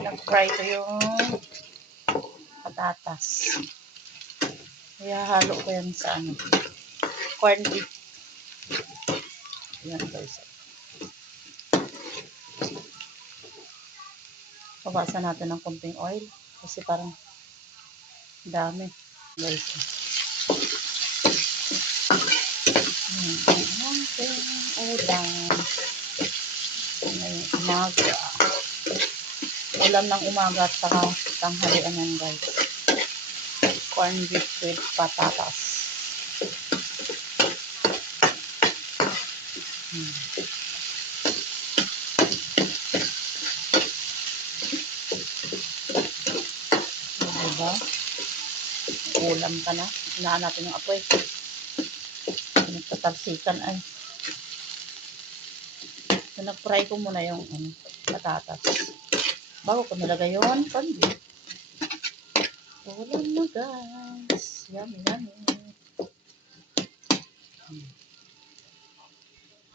Nag-fry ko yung patatas. Ihahalo ko yan sa corn beef. Yan guys. Pabasan natin ng konting oil kasi parang dami guys. Ulam ngayong umaga. Ulam ng umaga at saka tanghalian yan guys. Corn beef with patatas. Diba? Ulam ka na. Hinaan natin yung apoy. Nagtatalsikan ay. So, nag-fry ko muna yung patatas. Bago ko nilagay yun, corn beef. Ulam na guys. Yummy, yummy.